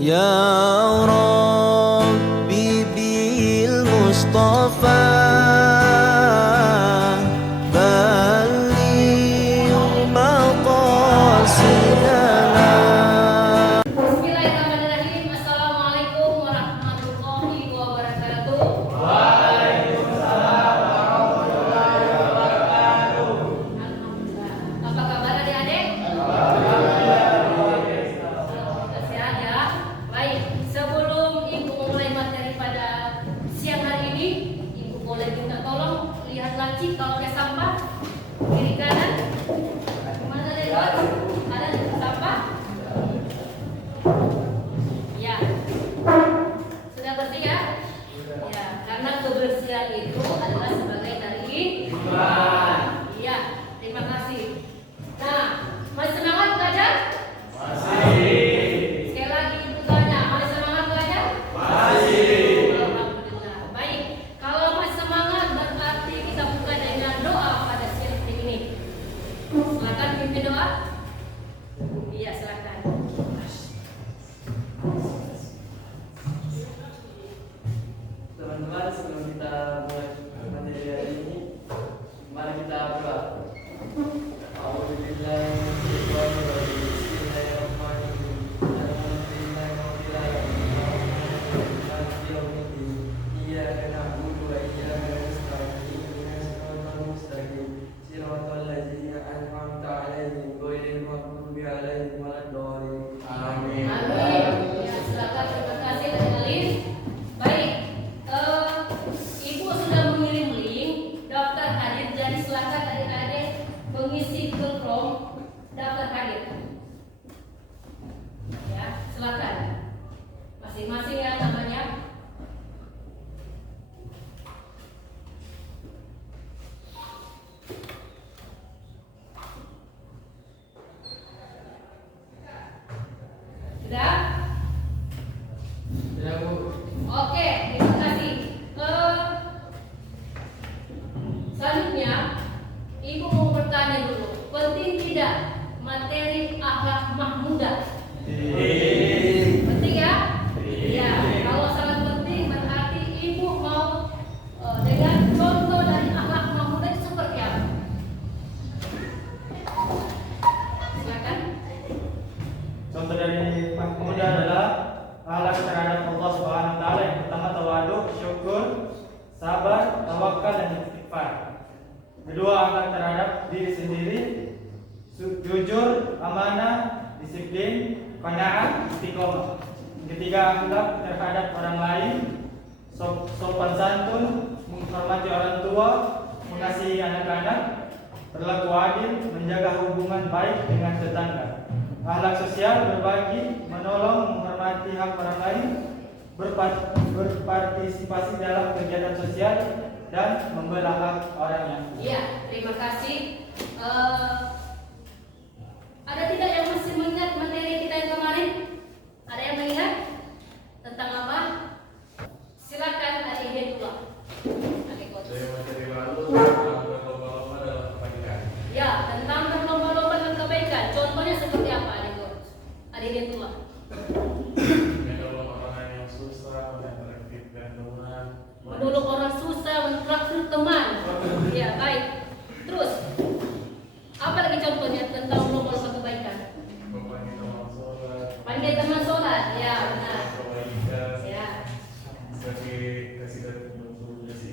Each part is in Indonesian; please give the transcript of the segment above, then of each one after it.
يا ربي بالمصطفى بلغ مقاصدنا. Bismillahirrahmanirrahim. Assalamualaikum warahmatullahi wabarakatuh. Waalaikumsalam warahmatullahi wabarakatuh. Alhamdulillah. Apa kabar adik-adik? Sehat ya? Baik, sebelum Ibu memulai materi pada siang hari ini, Ibu boleh minta tolong lihat laci kalau ada sampah kiri kanan. Mana lewat? Ada sampah? Ya. Sudah bersih ya? Ya, karena kebersihan itu adalah sebagai dari iman. Iya, terima kasih. Nah, masih semangat belajar? Masih. Sekali lagi Ibu tanya, masih semangat belajar? Masih. Alhamdulillah. Baik, kalau masih semangat berarti kita buka dengan doa pada siang hari ini. Silakan pimpin doa. Iya, silakan. Teman-teman, sebelum kita mulai materi hari ini, mari kita berdoa. Amin. Amin. Ya, silakan, terima kasih dari Alif. Baik, Ibu sudah mengirim link daftar hadir, jadi silakan adik-adik mengisi Google Form daftar hadir. Ya, silakan. Masing-masing ya namanya. Sudah? Ya, Bu. Oke, terima kasih. Selanjutnya, Ibu mau bertanya dulu, penting tidak materi akhlak mahmudah? Penting ya? Iya. Kalau sangat penting berarti Ibu mau dengan contoh dari akhlak mahmudah itu seperti apa? Silakan. Contoh dari mahmudah adalah akhlak terhadap Allah Subhanahu wa taala. Yang pertama tawadu, syukur, sabar, tawakal dan istighfar. Kedua akhlak terhadap diri sendiri, jujur, amanah, disiplin, qanaah, istiqomah. Yang ketiga akhlak terhadap orang lain, sopan santun, menghormati orang tua, mengasihi anak-anak, berlaku adil, menjaga hubungan baik dengan tetangga. Akhlak sosial, berbagi, menolong, menghormati hak orang lain, berpartisipasi dalam kegiatan sosial, dan membela hak orang yang Iya, terima kasih. Ada tidak yang masih mengingat materi kita yang kemarin? Ada yang mengingat tentang apa? Silakan Adik Hedula. Adik Coach. Dari materi lalu tentang berlomba-lomba dalam kebaikan. Ya, tentang berlomba-lomba dalam kebaikan. Contohnya seperti apa, Adik Coach? Adik Hedula. Menolong orang yang susah, menraktifkan teman. Menolong orang susah, mentraktir teman. Iya, baik. Terus, apa lagi contohnya tentang lomba-lomba kebaikan? Membantu teman sholat. Pandai teman sholat, ya benar. Kebaikan. Ya, Kasih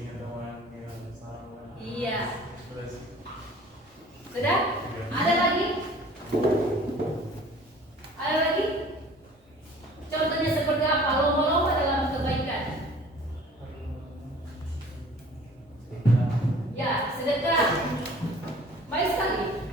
ingat teman yang sama. iya. Terus Sudah? Ada lagi? Ada lagi? Contohnya seperti apa? Lomba-lomba dalam kebaikan. Ya, sedekah. Baik sekali.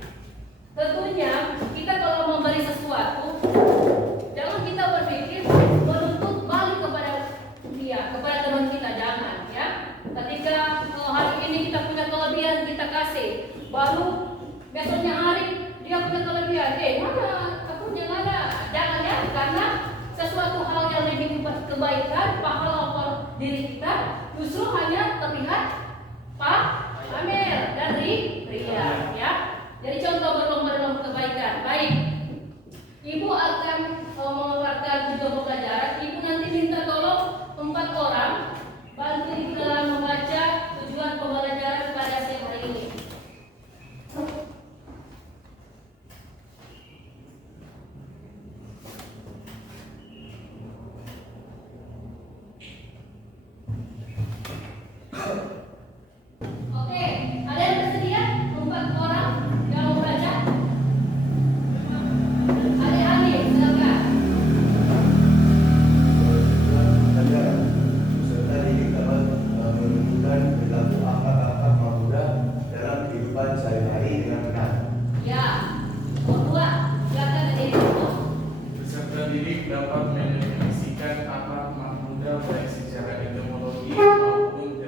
dapat mendefinisikan akhlak mahmudah baik secara etimologi maupun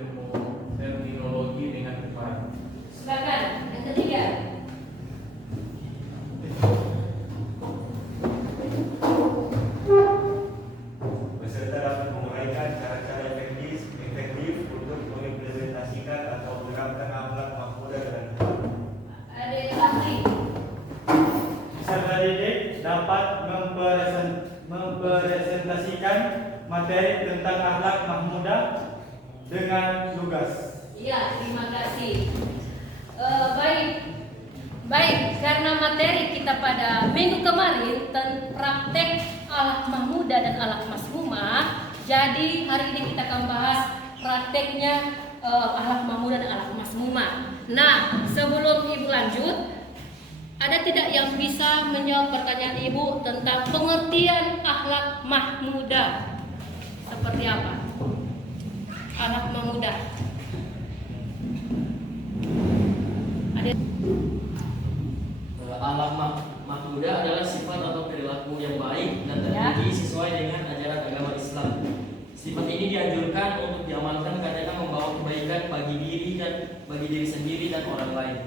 terminologi dengan tepat. Silakan. Yang ketiga. Peserta dapat menguraikan cara-cara efektif untuk mengimplementasikan atau menerapkan akhlak mahmudah dengan tepat. Ada yang ahli. Peserta didik dapat mempresentasikan materi tentang akhlak mahmudah dengan lugas. Iya, terima kasih. Baik, karena materi kita pada minggu kemarin tentang praktek akhlak mahmudah dan akhlak masmumah, jadi hari ini kita akan bahas prakteknya akhlak mahmudah dan akhlak masmumah. Nah, sebelum Ibu lanjut, ada tidak yang bisa menjawab pertanyaan Ibu tentang pengertian akhlak mahmudah? Seperti apa? Akhlak mahmudah. Ada Akhlak mahmudah adalah sifat atau perilaku yang baik dan terpuji sesuai dengan ajaran agama Islam. Sifat ini dianjurkan untuk diamalkan karena membawa kebaikan bagi diri sendiri dan orang lain.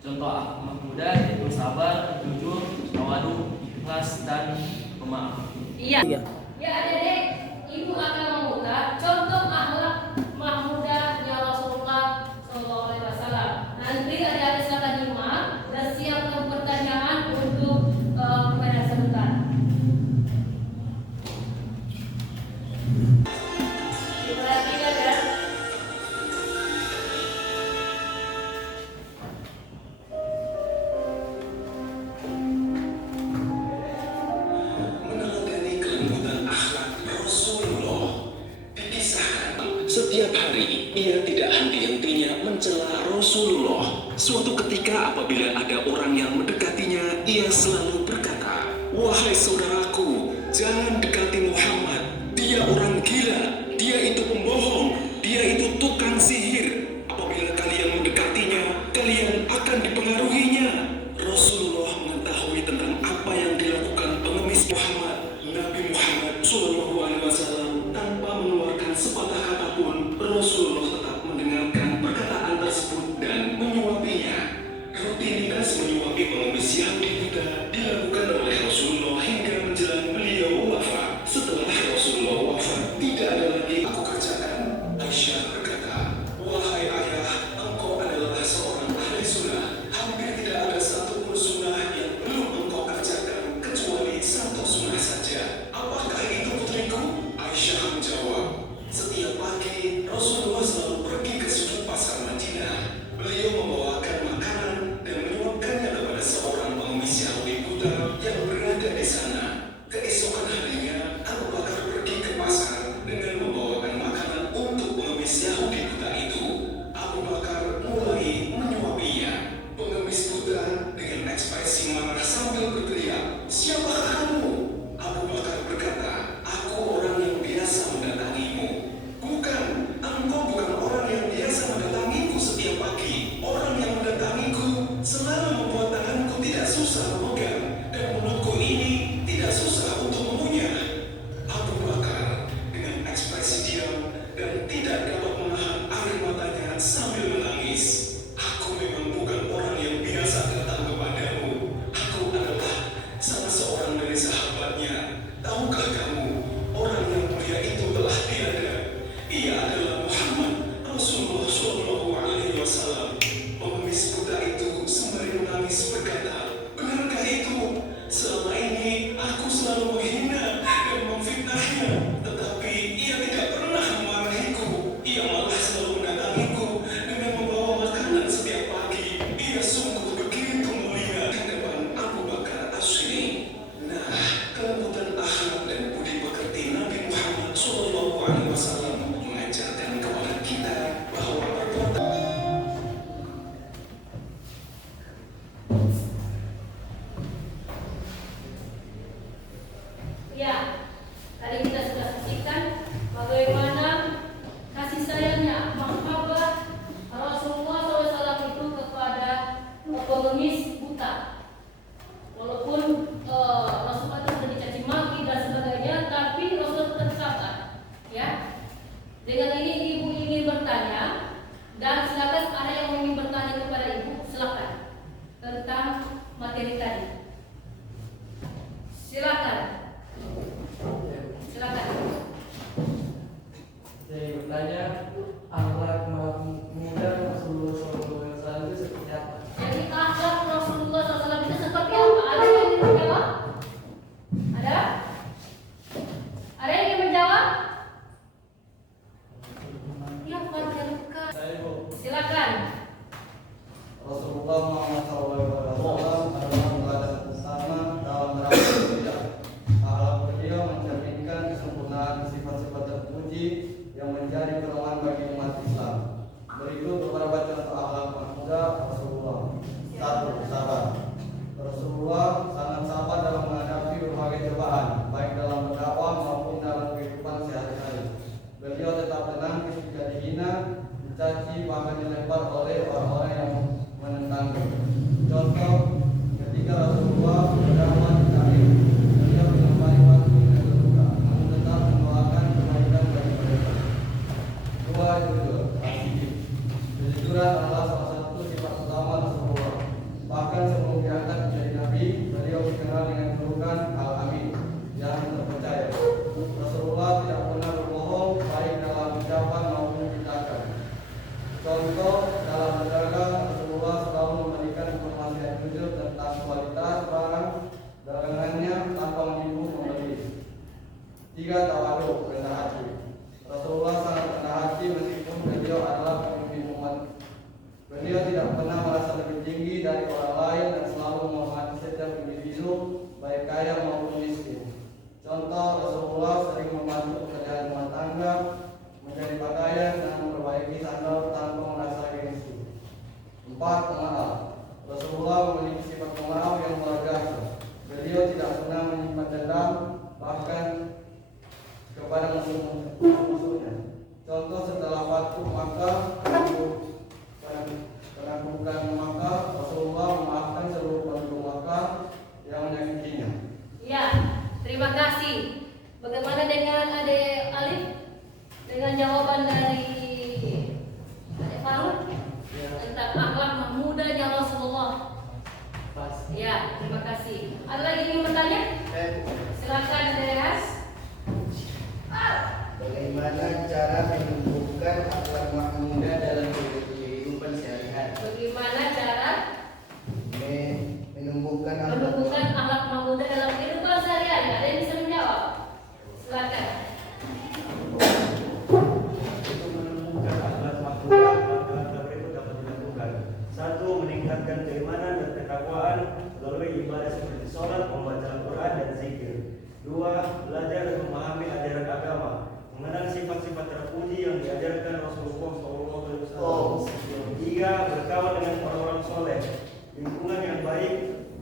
Contoh akhlak mahmudah yaitu sabar, jujur, tawadhu, ikhlas dan pemaaf. Iya. Ya adik-adik, Ibu akan membuka contoh akhlak mahmudahnya Rasulullah SAW. Nanti adik-adik silakan nyimak dan siapkan pertanyaan untuk pertanyaan sebentar. Diperhatikan ya. Meneladani kelembutan akhlak Rasulullah. Dikisahkan setiap hari ia tidak henti-hentinya mencela Rasulullah. Suatu ketika apabila ada orang yang mendekatinya, ia selalu berkata, "Wahai saudaraku, jangan dekati Muhammad. Dia orang gila, dia itu pembohong, dia itu tukang sihir. Apabila kalian mendekatinya, kalian akan dipengaruhinya." Rasulullah mengetahui tentang apa yang dilakukan pengemis Muhammad. Nabi Muhammad SAW tanpa mengeluarkan sepatah kata pun, Rasulullah tetap mendengarkan perkataan tersebut dan menyuapinya. Rutinitas menyuapi pengemis Yahudi Buddha dilakukan oleh Rasulullah hingga menjelang beliau wafat. 3. Tawaduk, rendah hati. Rasulullah sangat rendah hati meskipun beliau adalah pemimpin umat. Beliau tidak pernah merasa lebih tinggi dari orang lain dan selalu menghormati setiap individu, baik kaya maupun miskin. Contoh, Rasulullah sering membantu pekerjaan rumah tangga, menjadi pakaian dan memperbaiki sandal tanpa merasa gengsi. 4. Pemaaf. Rasulullah memiliki sifat pemaaf yang luar biasa. Beliau tidak pernah menyimpan dendam, bahkan kepada musuh-musuhnya. Contoh, setelah Fathu Makkah, penaklukan Makkah, Rasulullah memaafkan seluruh penduduk Makkah yang menyakitinya. Ya, terima kasih. Bagaimana dengan Adik Alif? Dengan jawaban dari Adik Faruk tentang akhlak mudanya Rasulullah. Ya, terima kasih. Ada lagi yang bertanya? Silakan Deas. Bagaimana cara menumbuhkan akhlak muda dalam kehidupan sehari-hari? Bagaimana cara Menumbuhkan akhlak muda dalam kehidupan sehari-hari? Ada yang bisa menjawab? Silakan. Untuk menumbuhkan akhlak makmuda, maka berikut dapat dilakukan. 1. Meningkatkan keimanan dan ketakwaan melalui ibadah seperti sholat, membaca Al-Quran, dan zikir. 2. Belajar dan memahami ajaran agama, mengenal sifat-sifat terpuji yang diajarkan Rasulullah SAW. 3. Berkawan dengan orang-orang soleh. Lingkungan yang baik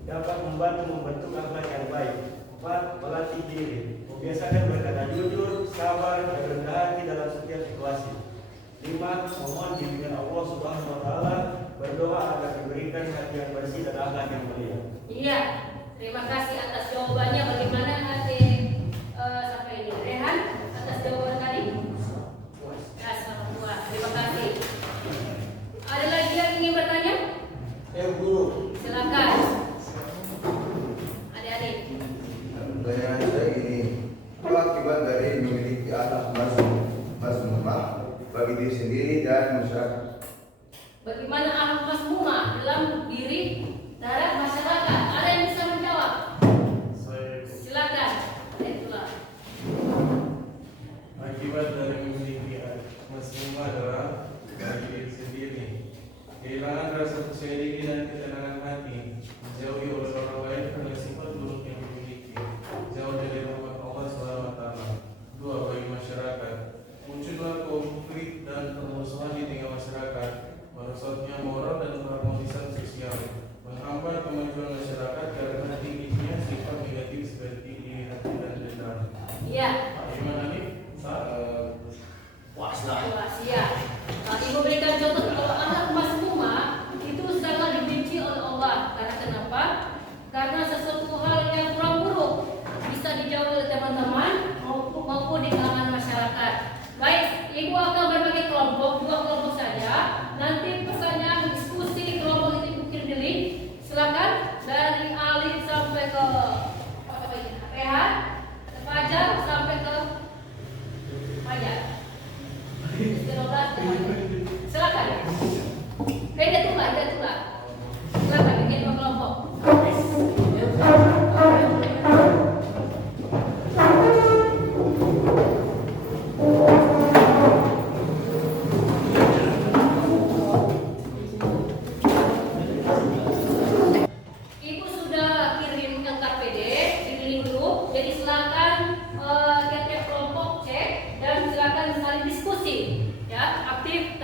dapat membantu membentuk akhlak yang baik. 4. Melatih diri, membiasakan berkata jujur, sabar, dan rendah hati dalam setiap situasi. 5. Memohon bimbingan Allah Subhanahu wa Ta'ala, berdoa agar diberikan hati yang bersih dan akhlak yang mulia. Iya, terima kasih atas jawabannya. Bagaimana Adik sampai ini? Rehan atas jawaban tadi? Ya, selamat puas. Terima kasih. Ada lagi yang ingin bertanya? Guru. Silakan. Adik-adik. Pertanyaan saya ini, apa akibat dari memiliki anak masmumah bagi diri sendiri dan masyarakat? Bagaimana akhlak masmumah dalam diri dan masyarakat? Ada yang bisa menjawab? Silakan. Itulah. Akibat dari memiliki masmumah adalah bagi diri sendiri kehilangan rasa percaya diri dan ketenangan hati, dijauhi oleh orang lain karena sifat buruk yang dimiliki, jauh dari rahmat Allah SWT. 2. Bagi masyarakat, muncullah konflik dan permusuhan di tengah masyarakat, merosotnya moral dan keharmonisan sosial, menghambat kemajuan masyarakat karena tingginya sifat negatif seperti iri hati dan dendam. Iya. Gimana nih? Puas lah. Puas, ya. Ibu berikan contoh kalau anak masmumah itu sangat dibenci oleh Allah. Karena kenapa? Karena sesuatu hal yang kurang buruk bisa dijauhi oleh teman-teman maupun di kalangan masyarakat. Baik, ibu akan berbagi kelompok, 2 kelompok saja. Nanti pertanyaan diskusi kelompok itu ibu pilih. Silakan dari Alif sampai ke Rehan, Fajar sampai ke Fajar. Silakan. Beda tulah. Silakan bikin 2 kelompok. Ibu sudah kirim ke KPD di link grup. Jadi silakan tiap-tiap kelompok cek dan silakan saling diskusi. Ya, aktif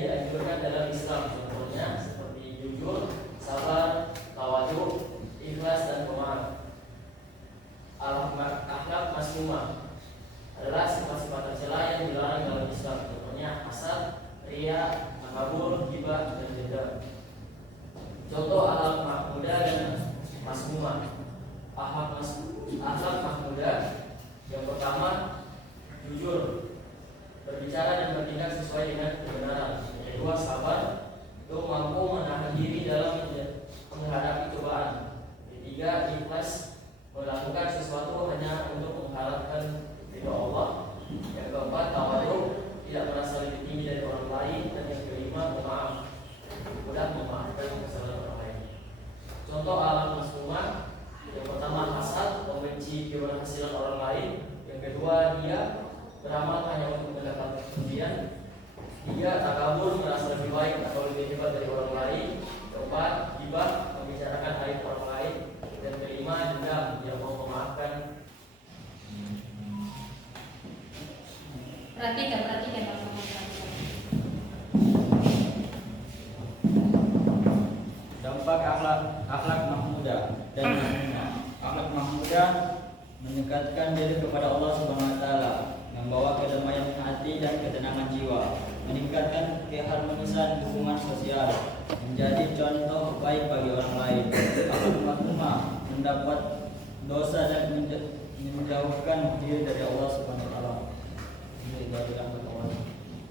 dianjurkan dalam Islam. Contohnya seperti jujur, sabar, tawadhu, ikhlas dan pemaaf. Akhlak masmumah adalah sifat-sifat tercela yang dilarang dalam Islam. Contohnya hasad, riya, takabur, ghibah dan dendam. Contoh akhlak mahmudah dan masmumah. Akhlak mahmudah yang pertama jujur, berbicara dan bertindak sesuai dengan kebenaran. Yang kedua sabar, itu mampu menahan diri dalam menghadapi cobaan. Ketiga ikhlas, melakukan sesuatu hanya untuk mengharapkan ridho Allah. Yang keempat tawadhu, tidak merasa lebih tinggi dari orang lain. Dan yang kelima pemaaf, mudah memaafkan kesalahan orang lain. Contoh akhlak masmumah, yang pertama hasad, membenci keberhasilan orang lain. Yang kedua dia beramal hanya untuk mendapatkan kemudian. Tiga takabur, merasa lebih baik atau lebih hebat dari orang lain. Keempat ghibah, membicarakan aib orang lain. Dan kelima dendam, tidak mau memaafkan. Perhatikan Dampak akhlak mahmudah dan mahmumah. Akhlak mahmudah mendekatkan diri kepada Allah Subhanahu wa taala, membawa kedamaian hati dan ketenangan jiwa, meningkatkan keharmonisan hubungan sosial, menjadi contoh baik bagi orang lain. Akhlak mahmumah mendapat dosa dan menjauhkan diri dari Allah Subhanahu wa taala.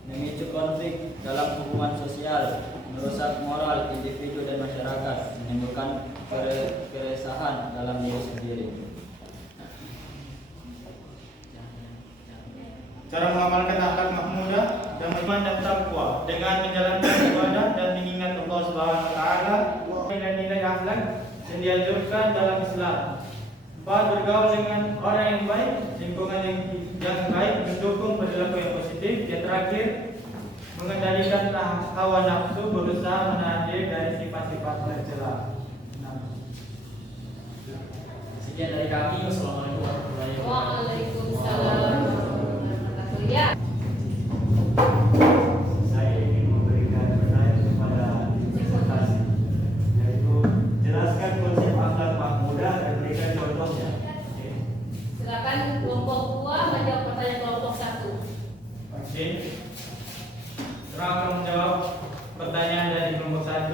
Memicu konflik dalam hubungan sosial, merusak moral individu dan masyarakat, menimbulkan keresahan dalam diri sendiri. Cara mengamalkan akhlak mahmudah dan iman dan takwa dengan menjalankan ibadah dan mengingat Allah Subhanahu wa taala, nilai-nilai akhlak yang dianjurkan dalam Islam. 4. Bergaul dengan orang yang baik, lingkungan yang baik, mendukung perilaku yang positif. Yang terakhir, mengendalikan hawa nafsu, berusaha menahan diri dari sifat-sifat tercela. Sekian dari kami. Wassalamualaikum warahmatullahi wabarakatuh. Waalaikumsalam warahmatullahi wabarakatuh. Ya. Saya ingin memberikan pertanyaan kepada disertasi, yaitu jelaskan konsep akhlak mahmudah dan berikan contohnya. Silakan kelompok 2 menjawab pertanyaan kelompok 1. Oke. Sekarang akan menjawab pertanyaan dari kelompok 1.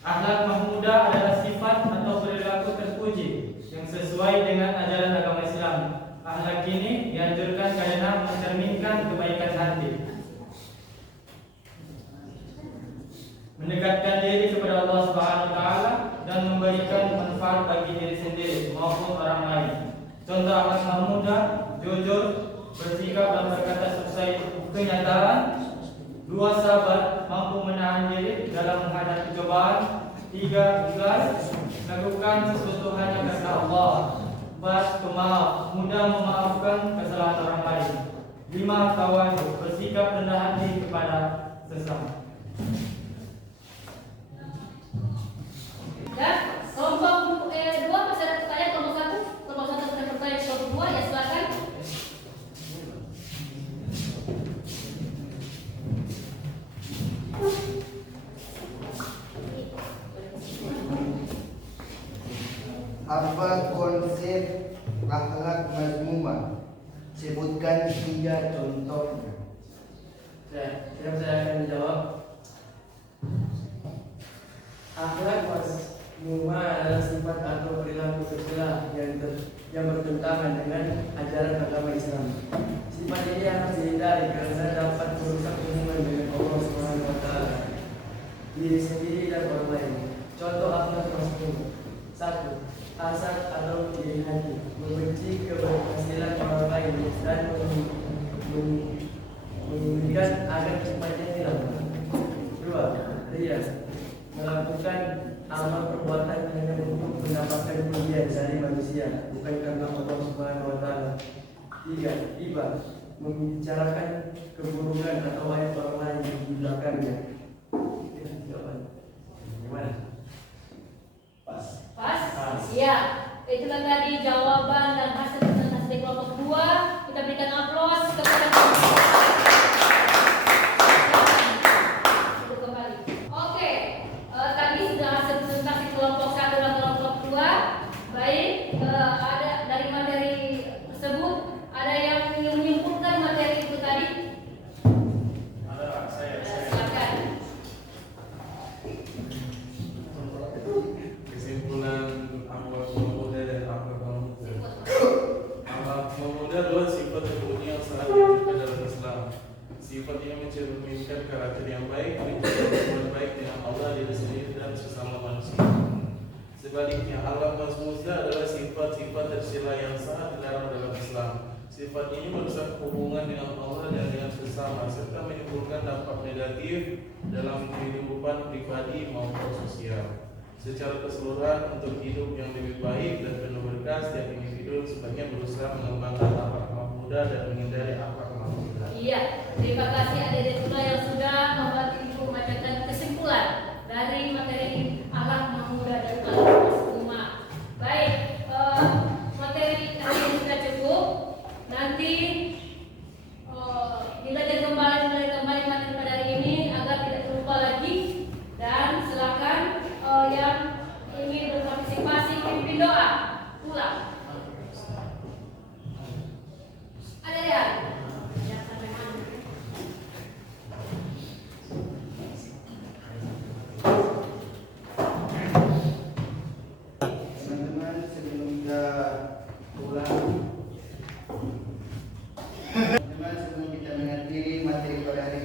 Akhlak mahmudah adalah sifat atau perilaku terpuji yang sesuai dengan ajaran agama Islam. Akhlak ini dianjurkan karena mencerminkan kebaikan hati, mendekatkan diri kepada Allah Subhanahu wa taala dan memberikan manfaat bagi diri sendiri maupun orang lain. Contoh akhlak mahmudah: jujur, bersikap dan berkata sesuai kenyataan. 2. Sabar, mampu menahan diri dalam menghadapi cobaan. 3. Ikhlas, lakukan sesuatu hanya karena Allah. 4. Pemaaf, mudah memaafkan kesalahan orang lain. 5. Tawadhu, bersikap rendah hati kepada sesama. Ya, kelompok 2 masih ada pertanyaan kelompok 1. Kelompok 1 ada pertanyaan kelompok 2, ya silakan. Apa konsep akhlak mazmumah? Sebutkan 3 contohnya. Saya akan menjawab. Akhlak mazmumah adalah sifat atau perilaku tercela yang bertentangan dengan ajaran agama Islam. Sifat ini harus dihindari karena dapat merusak hubungan dengan Allah Subhanahu wa taala, diri sendiri dan orang lain. Contoh akhlak mazmumah: 1. Hasad atau iri hati, membenci keberhasilan orang lain dan menginginkan agar semuanya hilang. 2. Riya, melakukan amal perbuatan hanya untuk mendapatkan pujian dari manusia, bukan karena Allah Subhanahu wa taala. 3. Ghibah, membicarakan keburukan atau aib orang lain di belakangnya. Gimana? Pas. Ya, itulah tadi jawaban dan hasil presentasi kelompok 2. Kita berikan aplaus kepada mencerminkan karakter yang baik, berbuat baik dengan Allah, diri sendiri dan sesama manusia. Sebaliknya, akhlak mazmuzah adalah sifat-sifat tercela yang sangat dilarang dalam Islam. Sifat ini merusak hubungan dengan Allah dan dengan sesama, serta menimbulkan dampak negatif dalam kehidupan pribadi maupun sosial. Secara keseluruhan, untuk hidup yang lebih baik dan penuh berkah, setiap individu sebaiknya berusaha mengembangkan akhlak mahmudah dan menghindari akhlak mahmudah. Iya, terima kasih adik-adik Tula yang sudah membantu ibu membacakan kesimpulan dari materi akhlak mahmudah dan akhlak umma. Baik, materi hari ini sudah cukup. Nanti belajar kembali materi pada hari ini agar tidak terlupa lagi. Dan silakan yang ingin berpartisipasi pimpin doa. Pulang. Ada ya? Teman-teman, sebelum kita pulang, teman-teman, sebelum kita mengakhiri materi pada hari